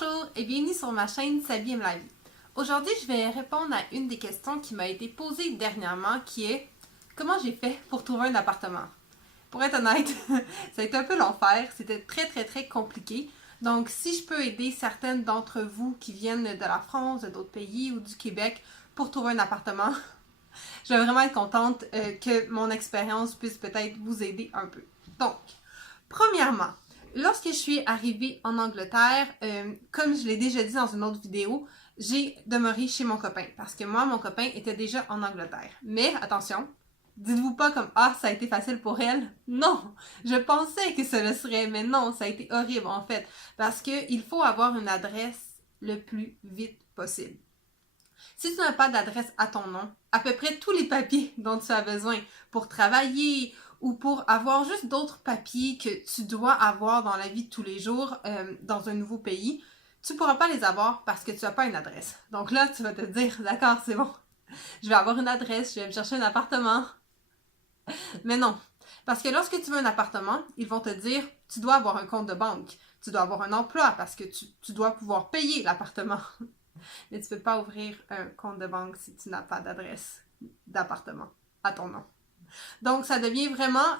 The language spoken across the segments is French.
Bonjour et bienvenue sur ma chaîne Sabi aime la vie. Aujourd'hui, je vais répondre à une des questions qui m'a été posée dernièrement qui est comment j'ai fait pour trouver un appartement? Pour être honnête, ça a été un peu l'enfer, c'était très compliqué. Donc si je peux aider certaines d'entre vous qui viennent de la France, d'autres pays ou du Québec pour trouver un appartement, je vais vraiment être contente que mon expérience puisse peut-être vous aider un peu. Donc, premièrement, lorsque je suis arrivée en Angleterre, comme je l'ai déjà dit dans une autre vidéo, j'ai demeuré chez mon copain parce que moi, mon copain était déjà en Angleterre. Mais attention, dites-vous pas comme ah, ça a été facile pour elle. Non, je pensais que ça le serait, mais non, ça a été horrible en fait parce que il faut avoir une adresse le plus vite possible. Si tu n'as pas d'adresse à ton nom, à peu près tous les papiers dont tu as besoin pour travailler ou pour avoir juste d'autres papiers que tu dois avoir dans la vie de tous les jours dans un nouveau pays, tu ne pourras pas les avoir parce que tu n'as pas une adresse. Donc là, tu vas te dire, d'accord, c'est bon, je vais avoir une adresse, je vais me chercher un appartement. Mais non, parce que lorsque tu veux un appartement, ils vont te dire, tu dois avoir un compte de banque, tu dois avoir un emploi parce que tu dois pouvoir payer l'appartement. Mais tu ne peux pas ouvrir un compte de banque si tu n'as pas d'adresse d'appartement à ton nom. Donc, ça devient vraiment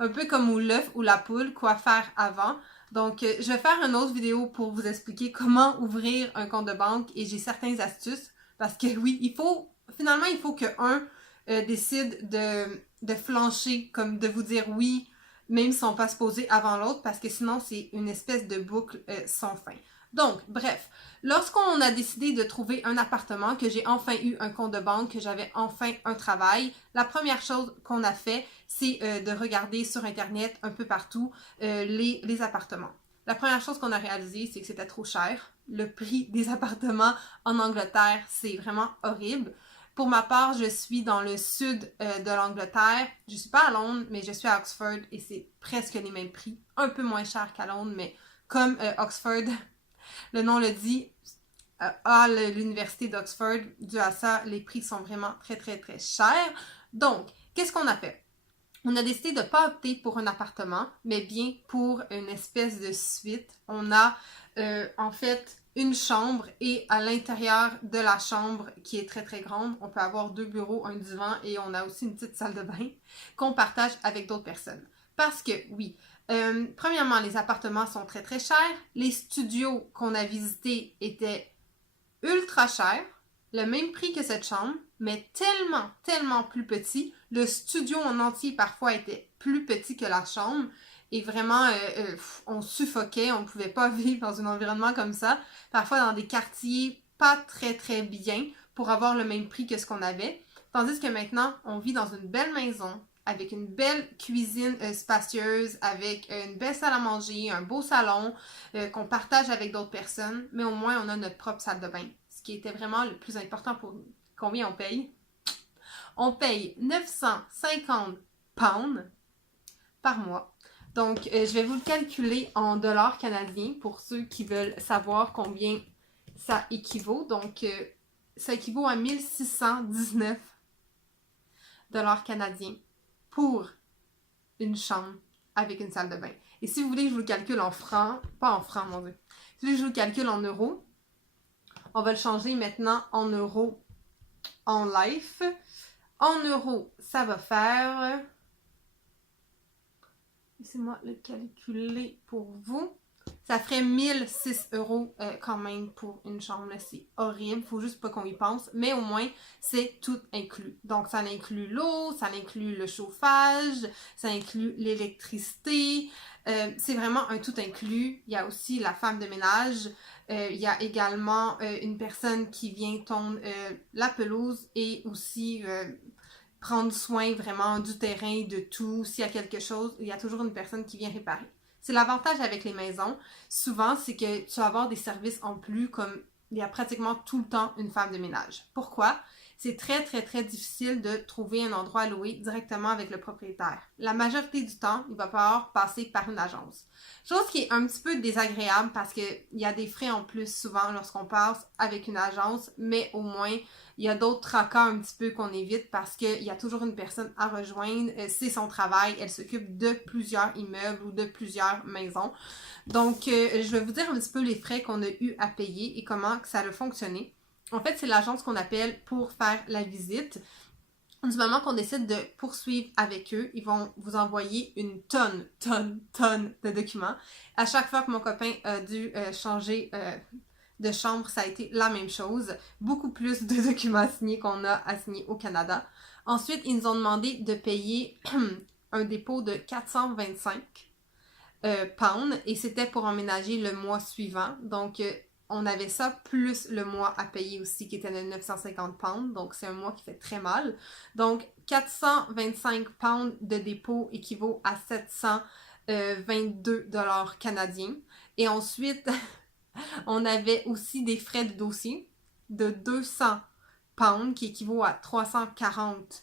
un peu comme l'œuf ou la poule, quoi faire avant. Donc, je vais faire une autre vidéo pour vous expliquer comment ouvrir un compte de banque et j'ai certaines astuces parce que oui, il faut que un décide de flancher, comme de vous dire oui, même si on ne pas se poser avant l'autre parce que sinon, c'est une espèce de boucle sans fin. Donc, bref, lorsqu'on a décidé de trouver un appartement, que j'ai enfin eu un compte de banque, que j'avais enfin un travail, la première chose qu'on a fait, c'est de regarder sur Internet un peu partout les appartements. La première chose qu'on a réalisé, c'est que c'était trop cher. Le prix des appartements en Angleterre, c'est vraiment horrible. Pour ma part, je suis dans le sud de l'Angleterre. Je suis pas à Londres, mais je suis à Oxford et c'est presque les mêmes prix. Un peu moins cher qu'à Londres, mais comme Oxford, le nom le dit, à l'université d'Oxford, dû à ça, les prix sont vraiment très chers. Donc, qu'est-ce qu'on a fait? On a décidé de ne pas opter pour un appartement, mais bien pour une espèce de suite. On a en fait une chambre et à l'intérieur de la chambre qui est très grande, on peut avoir 2 bureaux, un divan et on a aussi une petite salle de bain qu'on partage avec d'autres personnes. Parce que oui, premièrement, les appartements sont très chers. Les studios qu'on a visités étaient ultra chers, le même prix que cette chambre, mais tellement plus petit. Le studio en entier parfois était plus petit que la chambre. Et vraiment, on suffoquait, on ne pouvait pas vivre dans un environnement comme ça. Parfois dans des quartiers pas très bien pour avoir le même prix que ce qu'on avait. Tandis que maintenant, on vit dans une belle maison, avec une belle cuisine spacieuse, avec une belle salle à manger, un beau salon qu'on partage avec d'autres personnes, mais au moins on a notre propre salle de bain, ce qui était vraiment le plus important pour nous. Combien on paye? On paye 950 pounds par mois. Donc, je vais vous le calculer en dollars canadiens pour ceux qui veulent savoir combien ça équivaut. Donc, ça équivaut à 1619 dollars canadiens pour une chambre avec une salle de bain. Et si vous voulez que je vous le calcule en francs, pas en francs, mon Dieu. Si vous voulez que je vous le calcule en euros, on va le changer maintenant en euros en life. En euros, ça va faire... Laissez-moi le calculer pour vous. Ça ferait 1006 € quand même pour une chambre. C'est horrible, faut juste pas qu'on y pense. Mais au moins, c'est tout inclus. Donc, ça inclut l'eau, ça inclut le chauffage, ça inclut l'électricité. C'est vraiment un tout inclus. Il y a aussi la femme de ménage. Il y a également une personne qui vient tondre la pelouse et aussi... prendre soin vraiment du terrain, de tout. S'il y a quelque chose, il y a toujours une personne qui vient réparer. C'est l'avantage avec les maisons. Souvent, c'est que tu vas avoir des services en plus, comme il y a pratiquement tout le temps une femme de ménage. Pourquoi? c'est très, très, très difficile de trouver un endroit à louer directement avec le propriétaire. La majorité du temps, il va falloir passer par une agence. Chose qui est un petit peu désagréable parce qu'il y a des frais en plus souvent lorsqu'on passe avec une agence, mais au moins, il y a d'autres tracas un petit peu qu'on évite parce qu'il y a toujours une personne à rejoindre. C'est son travail. Elle s'occupe de plusieurs immeubles ou de plusieurs maisons. Donc, je vais vous dire un petit peu les frais qu'on a eu à payer et comment ça a fonctionné. En fait, c'est l'agence qu'on appelle pour faire la visite. Du moment qu'on décide de poursuivre avec eux, ils vont vous envoyer une tonne de documents. À chaque fois que mon copain a dû changer de chambre, ça a été la même chose. Beaucoup plus de documents signés qu'on a à signer au Canada. Ensuite, ils nous ont demandé de payer un dépôt de 425 pounds et c'était pour emménager le mois suivant. Donc, on avait ça plus le mois à payer aussi qui était de 950 pounds. Donc, c'est un mois qui fait très mal. Donc, 425 pounds de dépôt équivaut à 722 dollars canadiens. Et ensuite, on avait aussi des frais de dossier de 200 pounds qui équivaut à 340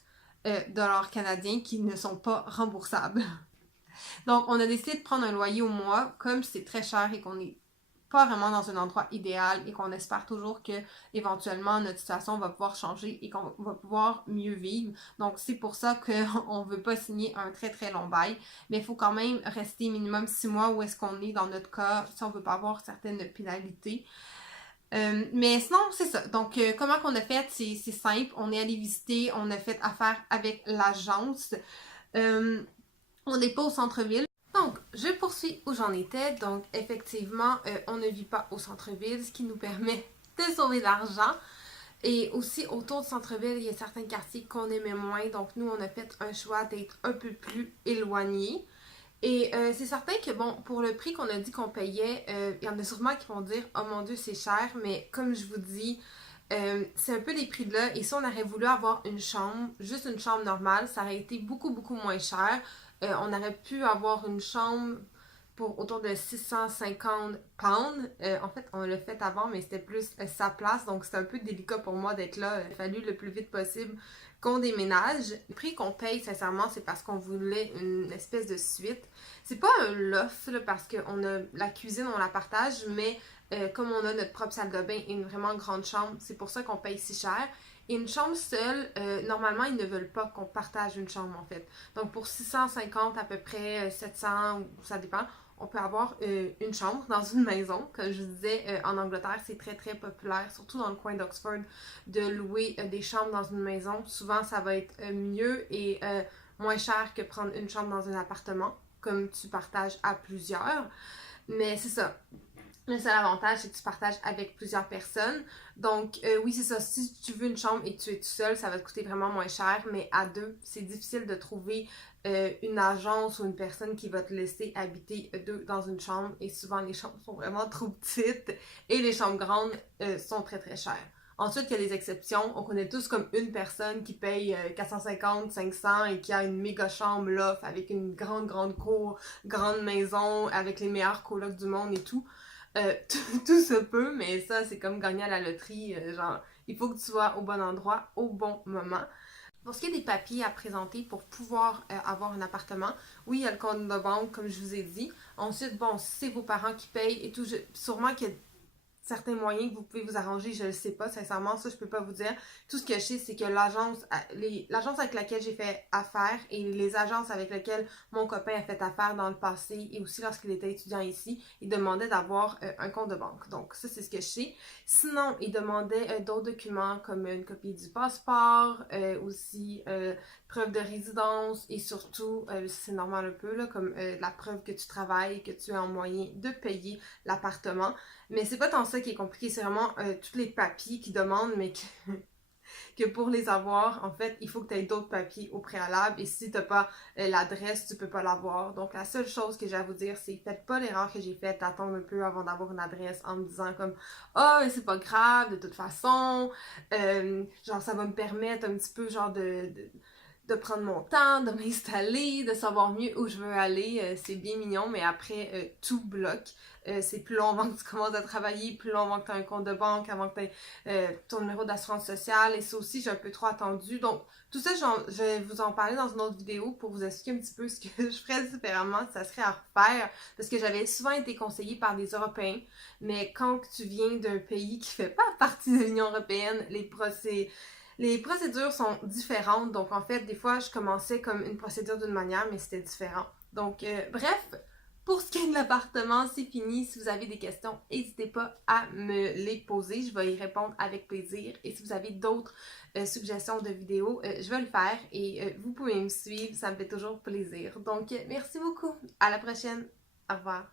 dollars canadiens qui ne sont pas remboursables. Donc, on a décidé de prendre un loyer au mois, comme c'est très cher et qu'on n'est pas vraiment dans un endroit idéal et qu'on espère toujours que éventuellement notre situation va pouvoir changer et qu'on va pouvoir mieux vivre. Donc, c'est pour ça qu'on ne veut pas signer un très très long bail, mais il faut quand même rester minimum 6 mois où est-ce qu'on est dans notre cas si on ne veut pas avoir certaines pénalités. Mais sinon, c'est ça. Donc, comment qu'on a fait? C'est simple. On est allé visiter, on a fait affaire avec l'agence. On n'est pas au centre-ville. Donc, je poursuis où j'en étais. Donc, effectivement, on ne vit pas au centre-ville, ce qui nous permet de sauver de l'argent. Et aussi, autour du centre-ville, il y a certains quartiers qu'on aimait moins. Donc, nous, on a fait un choix d'être un peu plus éloignés. Et c'est certain que, bon, pour le prix qu'on a dit qu'on payait, il y en a sûrement qui vont dire « Oh mon Dieu, c'est cher », mais comme je vous dis, c'est un peu des prix de là. Et si on aurait voulu avoir une chambre, juste une chambre normale, ça aurait été beaucoup, beaucoup moins cher. On aurait pu avoir une chambre pour autour de 650 pounds. En fait, on l'a fait avant, mais c'était plus sa place. Donc, c'était un peu délicat pour moi d'être là. Il a fallu le plus vite possible qu'on déménage. Le prix qu'on paye, sincèrement, c'est parce qu'on voulait une espèce de suite. C'est pas un loft, là, parce que la cuisine, on la partage, mais comme on a notre propre salle de bain et une vraiment grande chambre, c'est pour ça qu'on paye si cher. Et une chambre seule, normalement, ils ne veulent pas qu'on partage une chambre, en fait. Donc, pour 650 à peu près, 700, ça dépend, on peut avoir une chambre dans une maison. Comme je vous disais, en Angleterre, c'est très, très populaire, surtout dans le coin d'Oxford, de louer des chambres dans une maison. Souvent, ça va être mieux et moins cher que prendre une chambre dans un appartement, comme tu partages à plusieurs. Mais c'est ça. Le seul avantage, c'est que tu partages avec plusieurs personnes. Donc, oui, c'est ça. Si tu veux une chambre et que tu es tout seul, ça va te coûter vraiment moins cher. Mais à deux, c'est difficile de trouver une agence ou une personne qui va te laisser habiter deux dans une chambre. Et souvent, les chambres sont vraiment trop petites. Et les chambres grandes sont très, très chères. Ensuite, il y a des exceptions. On connaît tous comme une personne qui paye 450, 500 et qui a une méga chambre loft avec une grande cour, grande maison, avec les meilleurs colocs du monde et tout. Tout se peut, mais ça, c'est comme gagner à la loterie. Genre, il faut que tu sois au bon endroit, au bon moment. Pour ce qui est des papiers à présenter pour pouvoir avoir un appartement, oui, il y a le compte de banque, comme je vous ai dit. Ensuite, bon, si c'est vos parents qui payent et tout, sûrement qu'il y a certains moyens que vous pouvez vous arranger, je ne le sais pas, sincèrement, ça je peux pas vous dire. Tout ce que je sais, c'est que l'agence avec laquelle j'ai fait affaire et les agences avec lesquelles mon copain a fait affaire dans le passé et aussi lorsqu'il était étudiant ici, il demandait d'avoir un compte de banque. Donc ça, c'est ce que je sais. Sinon, il demandait d'autres documents comme une copie du passeport, aussi preuve de résidence et surtout, c'est normal un peu, là, comme la preuve que tu travailles et que tu as un moyen de payer l'appartement. Mais c'est pas tant ça qui est compliqué, c'est vraiment tous les papiers qu'ils demandent, mais que pour les avoir, en fait, il faut que tu aies d'autres papiers au préalable. Et si t'as pas l'adresse, tu peux pas l'avoir. Donc, la seule chose que j'ai à vous dire, c'est faites pas l'erreur que j'ai faite d'attendre un peu avant d'avoir une adresse en me disant comme « Ah, oh, c'est pas grave, de toute façon. Genre, ça va me permettre un petit peu, genre, de prendre mon temps, de m'installer, de savoir mieux où je veux aller. C'est bien mignon, mais après, tout bloque. C'est plus long avant que tu commences à travailler, plus long avant que tu aies un compte de banque, avant que tu aies ton numéro d'assurance sociale. Et ça aussi, j'ai un peu trop attendu. Donc, tout ça, je vais vous en parler dans une autre vidéo pour vous expliquer un petit peu ce que je ferais différemment, ça serait à refaire. Parce que j'avais souvent été conseillée par des Européens, mais quand tu viens d'un pays qui fait pas partie de l'Union européenne, les procédures sont différentes. Donc, en fait, des fois, je commençais comme une procédure d'une manière, mais c'était différent. Donc, bref, pour ce qui est de l'appartement, c'est fini. Si vous avez des questions, n'hésitez pas à me les poser. Je vais y répondre avec plaisir. Et si vous avez d'autres suggestions de vidéos, je vais le faire. Et vous pouvez me suivre. Ça me fait toujours plaisir. Donc, merci beaucoup. À la prochaine. Au revoir.